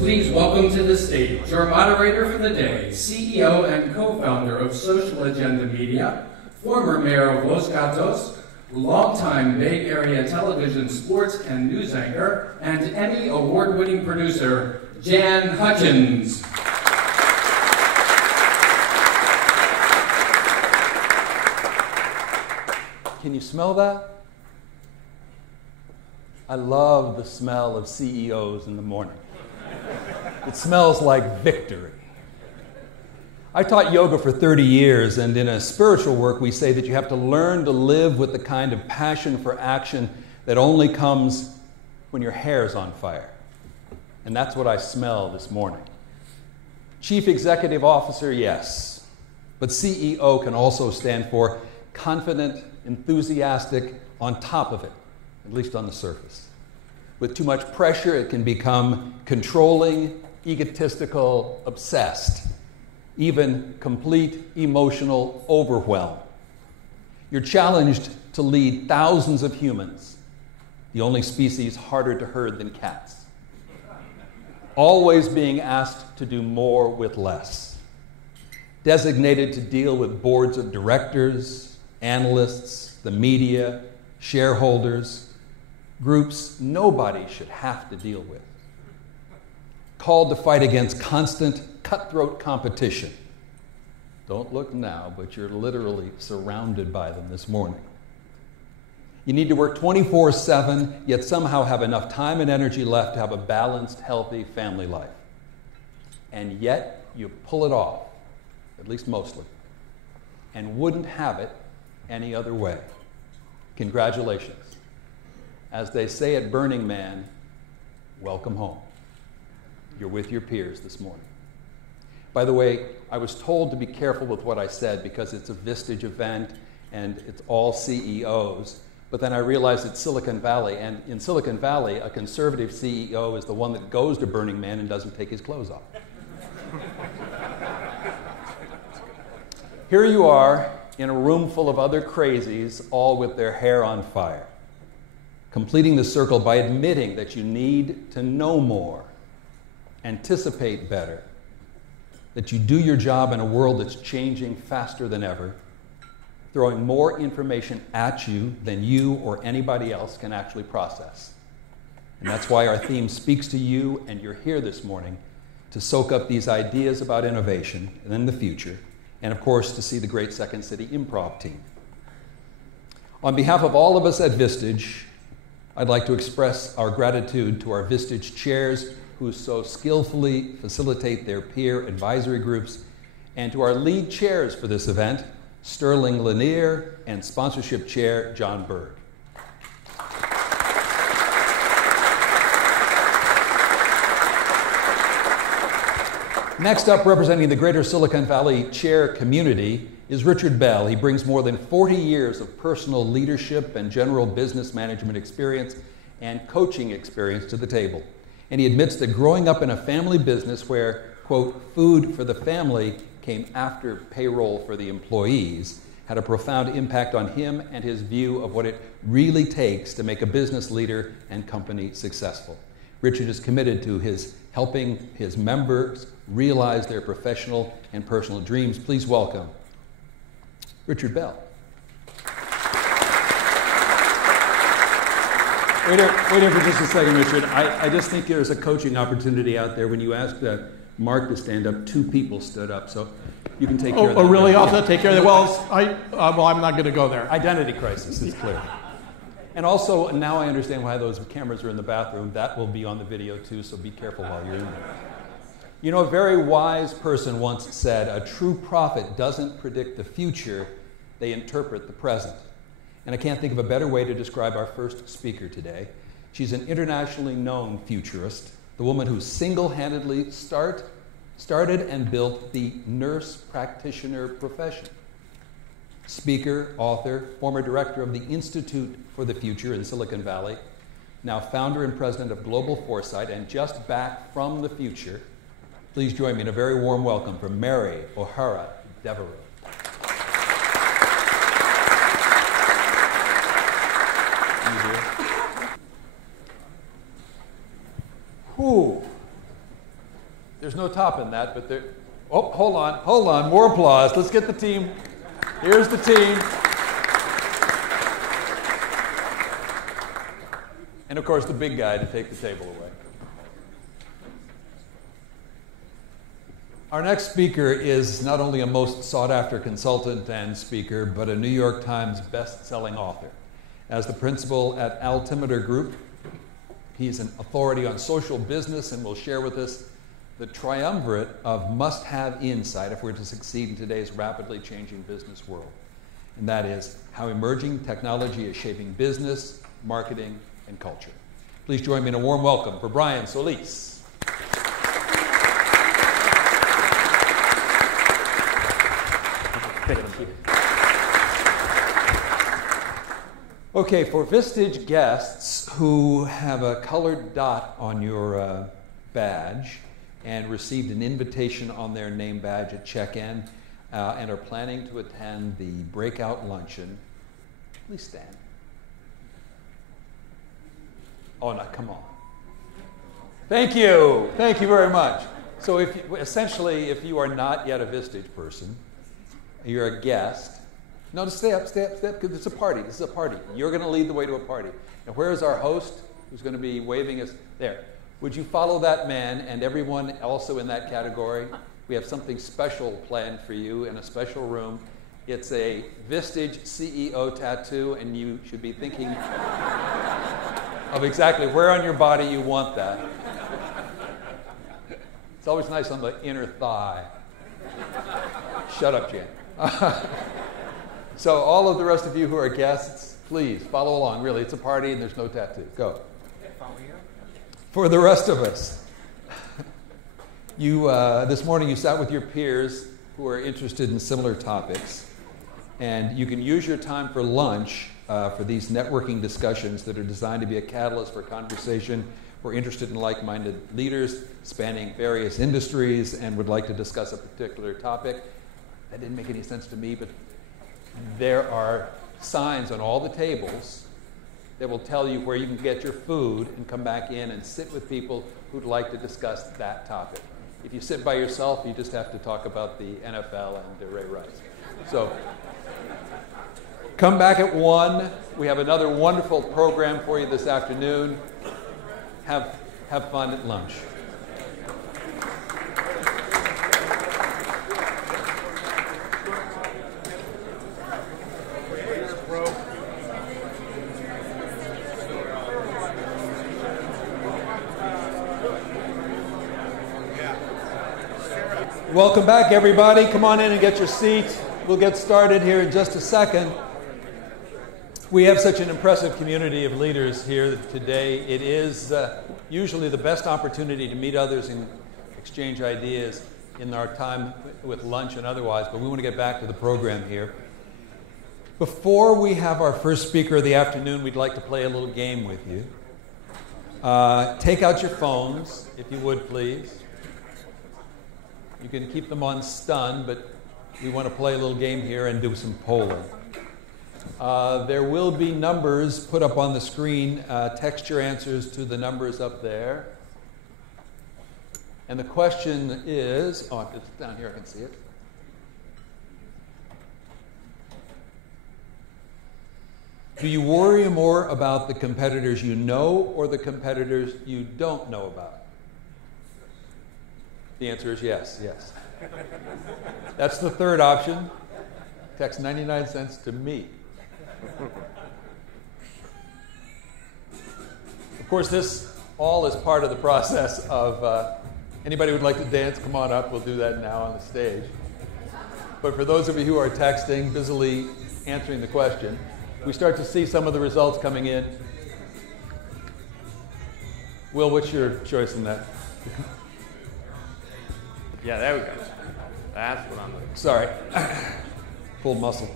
Please welcome to the stage your moderator for the day, CEO and co-founder of Social Agenda Media, former Mayor of Los Gatos, longtime Bay Area television sports and news anchor, and Emmy award-winning producer, Jan Hutchins. Can you smell that? I love the smell of CEOs in the morning. It smells like victory. I taught yoga for 30 years, and in a spiritual work we say that you have to learn to live with the kind of passion for action that only comes when your hair's on fire. And that's what I smell this morning. Chief Executive Officer, yes, but CEO can also stand for confident, enthusiastic, on top of it, at least on the surface. With too much pressure, it can become controlling, egotistical, obsessed, even complete emotional overwhelm. You're challenged to lead thousands of humans, the only species harder to herd than cats, always being asked to do more with less, designated to deal with boards of directors, analysts, the media, shareholders, groups nobody should have to deal with. Called to fight against constant, cutthroat competition. Don't look now, but you're literally surrounded by them this morning. You need to work 24/7, yet somehow have enough time and energy left to have a balanced, healthy family life. And yet, you pull it off, at least mostly, and wouldn't have it any other way. Congratulations. As they say at Burning Man, welcome home. You're with your peers this morning. By the way, I was told to be careful with what I said because it's a Vistage event and it's all CEOs. But then I realized it's Silicon Valley, and in Silicon Valley, a conservative CEO is the one that goes to Burning Man and doesn't take his clothes off. Here you are in a room full of other crazies, all with their hair on fire, completing the circle by admitting that you need to know more, anticipate better, that you do your job in a world that's changing faster than ever, throwing more information at you than you or anybody else can actually process. And that's why our theme speaks to you, and you're here this morning to soak up these ideas about innovation and in the future, and of course to see the great Second City improv team. On behalf of all of us at Vistage, I'd like to express our gratitude to our Vistage chairs who so skillfully facilitate their peer advisory groups, and to our lead chairs for this event, Sterling Lanier and sponsorship chair John Berg. Next up, representing the greater Silicon Valley chair community, is Richard Bell. He brings more than 40 years of personal leadership and general business management experience and coaching experience to the table. And he admits that growing up in a family business where, quote, food for the family came after payroll for the employees had a profound impact on him and his view of what it really takes to make a business leader and company successful. Richard is committed to helping his members realize their professional and personal dreams. Please welcome Richard Bell. Wait here for just a second, Richard. I just think there's a coaching opportunity out there. When you asked Mark to stand up, 2 people stood up, so you can take care of that. Oh, really? I'll have to take care of that. Well, I'm not going to go there. Identity crisis is clear. And also, now I understand why those cameras are in the bathroom. That will be on the video too, so be careful while you're in there. You know, a very wise person once said, a true prophet doesn't predict the future, they interpret the present. And I can't think of a better way to describe our first speaker today. She's an internationally known futurist, the woman who single-handedly started and built the nurse practitioner profession. Speaker, author, former director of the Institute for the Future in Silicon Valley, now founder and president of Global Foresight, and just back from the future. Please join me in a very warm welcome for Mary O'Hara Devereux. Whew. There's no topping that, but there. Oh, hold on. More applause. Let's get the team. Here's the team. And of course, the big guy to take the table away. Our next speaker is not only a most sought-after consultant and speaker, but a New York Times best-selling author. As the principal at Altimeter Group, he's an authority on social business and will share with us the triumvirate of must-have insight if we're to succeed in today's rapidly changing business world. And that is how emerging technology is shaping business, marketing, and culture. Please join me in a warm welcome for Brian Solis. Okay, for Vistage guests who have a colored dot on your badge and received an invitation on their name badge at check-in and are planning to attend the breakout luncheon, please stand. Oh, no, come on. Thank you. Thank you very much. So if you are not yet a Vistage person, you're a guest. No, just stay up, because it's a party. This is a party. You're going to lead the way to a party. And where is our host who's going to be waving us? There. Would you follow that man and everyone also in that category? We have something special planned for you in a special room. It's a Vistage CEO tattoo, and you should be thinking of exactly where on your body you want that. It's always nice on the inner thigh. Shut up, Jan. So all of the rest of you who are guests, please follow along. Really, it's a party and there's no tattoo. Go. For the rest of us, this morning you sat with your peers who are interested in similar topics, and you can use your time for lunch for these networking discussions that are designed to be a catalyst for conversation. We're interested in like-minded leaders spanning various industries and would like to discuss a particular topic. That didn't make any sense to me, but there are signs on all the tables that will tell you where you can get your food and come back in and sit with people who'd like to discuss that topic. If you sit by yourself, you just have to talk about the NFL and Ray Rice. So come back at 1. We have another wonderful program for you this afternoon. Have fun at lunch. Welcome back, everybody. Come on in and get your seat. We'll get started here in just a second. We have such an impressive community of leaders here today. It is usually the best opportunity to meet others and exchange ideas in our time with lunch and otherwise, but we want to get back to the program here. Before we have our first speaker of the afternoon, we'd like to play a little game with you. Take out your phones, if you would, please. You can keep them on stun, but we want to play a little game here and do some polling. There will be numbers put up on the screen. Text your answers to the numbers up there. And the question is, it's down here, I can see it. Do you worry more about the competitors you know or the competitors you don't know about? The answer is yes. That's the third option. Text 99 cents to me. Of course, this all is part of the process of anybody who'd like to dance, come on up. We'll do that now on the stage. But for those of you who are texting, busily answering the question, we start to see some of the results coming in. Will, what's your choice in that? Yeah, there we go. That's what I'm looking for. Sorry. Pulled muscle.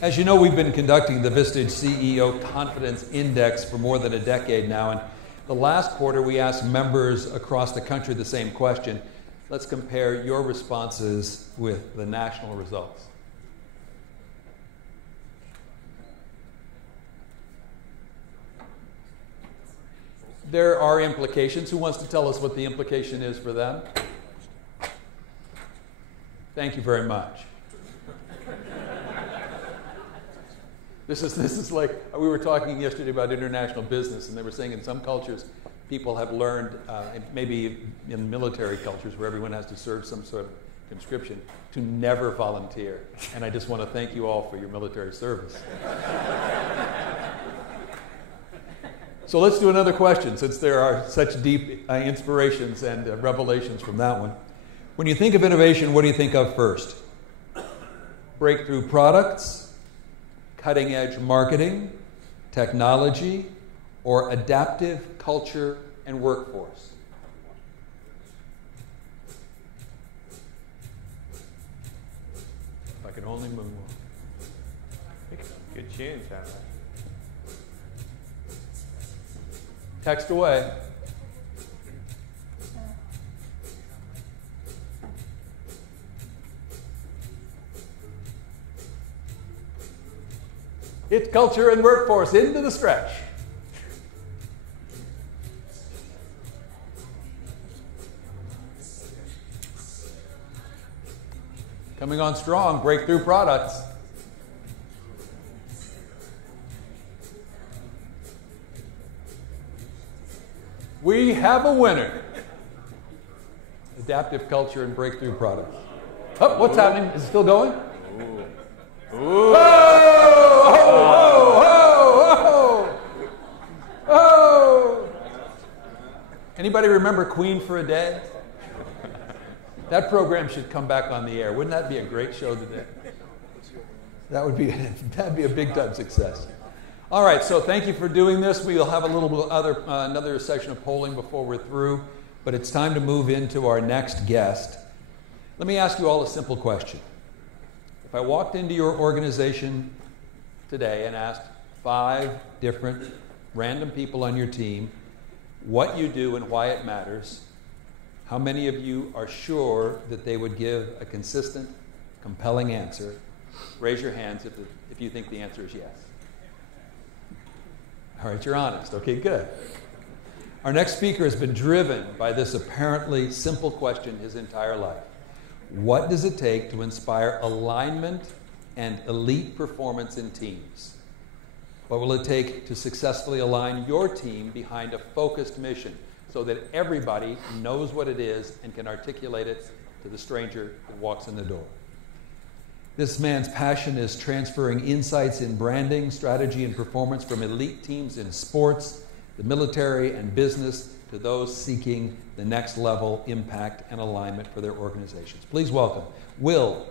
As you know, we've been conducting the Vistage CEO Confidence Index for more than a decade now, and the last quarter we asked members across the country the same question. Let's compare your responses with the national results. there are implications. Who wants to tell us what the implication is for them? Thank you very much. This is like, we were talking yesterday about international business, and they were saying in some cultures, people have learned, maybe in military cultures where everyone has to serve some sort of conscription, to never volunteer. And I just want to thank you all for your military service. So let's do another question, since there are such deep inspirations and revelations from that one. When you think of innovation, what do you think of first? Breakthrough products, cutting-edge marketing, technology, or adaptive culture and workforce? If I could only move. Good tune, sound like. Text away. It's culture and workforce into the stretch. Coming on strong, breakthrough products. We have a winner. Adaptive culture and breakthrough products. Oh, what's happening? Is it still going? Ooh. Ooh. Oh! Anybody remember Queen for a Day? That program should come back on the air. Wouldn't that be a great show today? That'd be a big time success. All right, so thank you for doing this. We'll have a little another session of polling before we're through, but it's time to move into our next guest. Let me ask you all a simple question. If I walked into your organization today and asked 5 different random people on your team what you do and why it matters, how many of you are sure that they would give a consistent, compelling answer? Raise your hands if you think the answer is yes. All right, you're honest. Okay, good. Our next speaker has been driven by this apparently simple question his entire life. What does it take to inspire alignment and elite performance in teams? What will it take to successfully align your team behind a focused mission so that everybody knows what it is and can articulate it to the stranger that walks in the door? This man's passion is transferring insights in branding, strategy, and performance from elite teams in sports, the military, and business to those seeking the next level impact and alignment for their organizations. Please welcome Will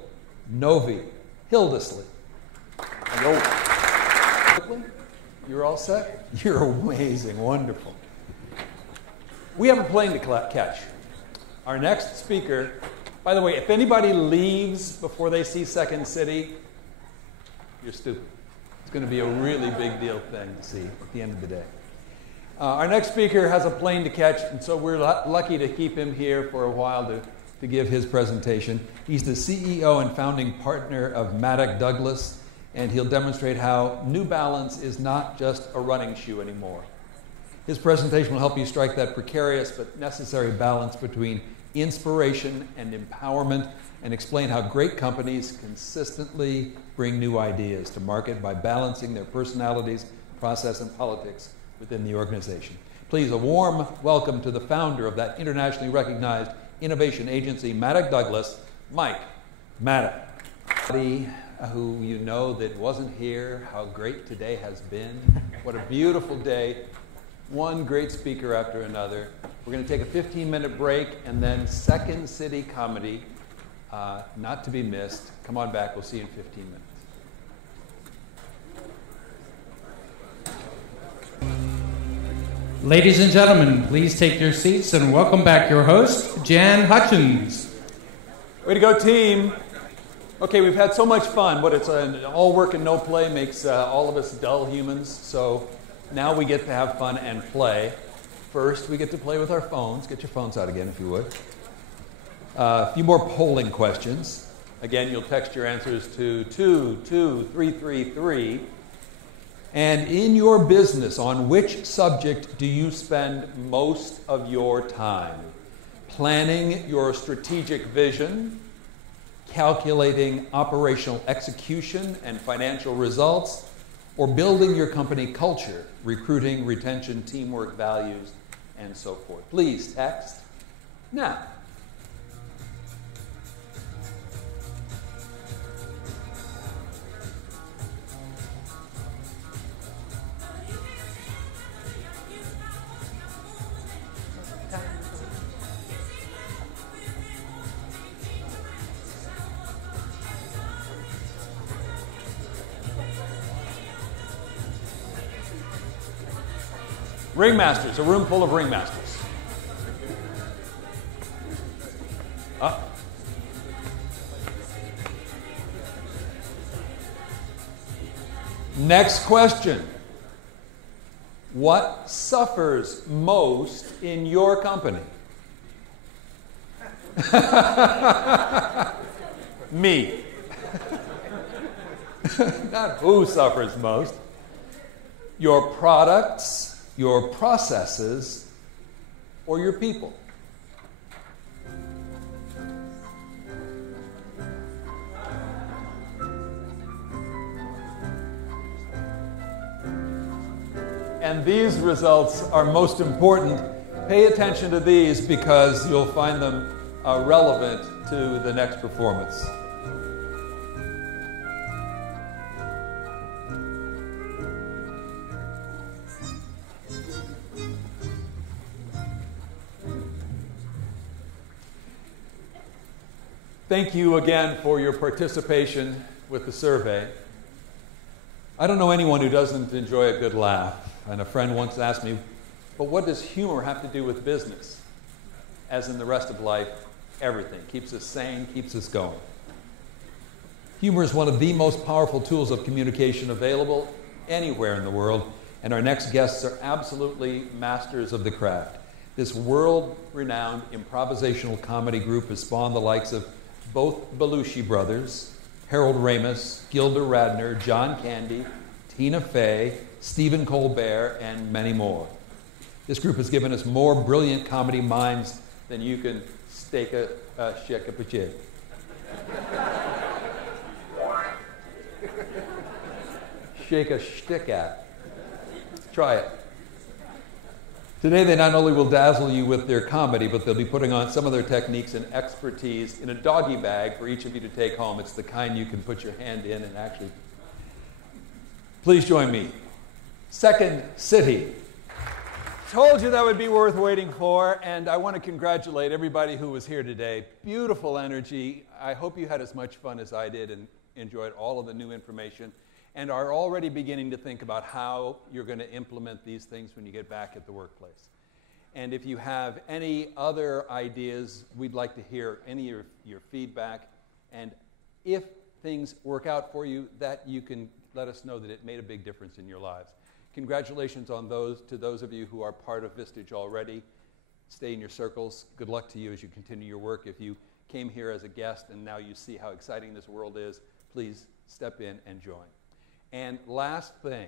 Novi Hildesley. You're all set? You're amazing, wonderful. We have a plane to catch. Our next speaker, by the way, if anybody leaves before they see Second City, you're stupid. It's going to be a really big deal thing to see at the end of the day. Our next speaker has a plane to catch, and so we're lucky to keep him here for a while to give his presentation. He's the CEO and founding partner of Maddock Douglas, and he'll demonstrate how New Balance is not just a running shoe anymore. His presentation will help you strike that precarious but necessary balance between inspiration and empowerment, and explain how great companies consistently bring new ideas to market by balancing their personalities, process, and politics within the organization. Please, a warm welcome to the founder of that internationally recognized innovation agency, Maddock Douglas, Mike Maddock. Who you know that wasn't here, how great today has been. What a beautiful day. One great speaker after another. We're going to take a 15-minute break, and then Second City Comedy, not to be missed. Come on back. We'll see you in 15 minutes. Ladies and gentlemen, please take your seats and welcome back your host, Jan Hutchins. Way to go, team. Okay, we've had so much fun. It's all work and no play makes all of us dull humans. So now we get to have fun and play. First, we get to play with our phones. Get your phones out again, if you would. A few more polling questions. Again, you'll text your answers to 22333. And in your business, on which subject do you spend most of your time? Planning your strategic vision, calculating operational execution and financial results, or building your company culture, recruiting, retention, teamwork, values, and so forth? Please text now. Ringmasters, a room full of ringmasters. Next question. What suffers most in your company? Me. Not who suffers most. Your products, your processes, or your people? And these results are most important. Pay attention to these because you'll find them relevant to the next performance. Thank you again for your participation with the survey. I don't know anyone who doesn't enjoy a good laugh. And a friend once asked me, but what does humor have to do with business? As in the rest of life, everything. Keeps us sane, keeps us going. Humor is one of the most powerful tools of communication available anywhere in the world, and our next guests are absolutely masters of the craft. This world-renowned improvisational comedy group has spawned the likes of both Belushi brothers, Harold Ramis, Gilda Radner, John Candy, Tina Fey, Stephen Colbert, and many more. This group has given us more brilliant comedy minds than you can shake a jig. Shake a stick at. Try it. Today, they not only will dazzle you with their comedy, but they'll be putting on some of their techniques and expertise in a doggy bag for each of you to take home. It's the kind you can put your hand in and actually... Please join me. Second City. Told you that would be worth waiting for, and I want to congratulate everybody who was here today. Beautiful energy. I hope you had as much fun as I did and enjoyed all of the new information, and are already beginning to think about how you're going to implement these things when you get back at the workplace. And if you have any other ideas, we'd like to hear any of your feedback. And if things work out for you, that you can let us know that it made a big difference in your lives. Congratulations to those of you who are part of Vistage already. Stay in your circles. Good luck to you as you continue your work. If you came here as a guest and now you see how exciting this world is, please step in and join. And last thing,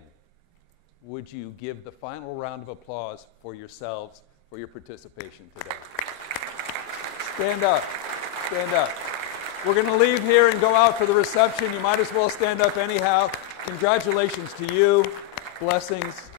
would you give the final round of applause for yourselves for your participation today? Stand up. Stand up. We're going to leave here and go out for the reception. You might as well stand up anyhow. Congratulations to you. Blessings.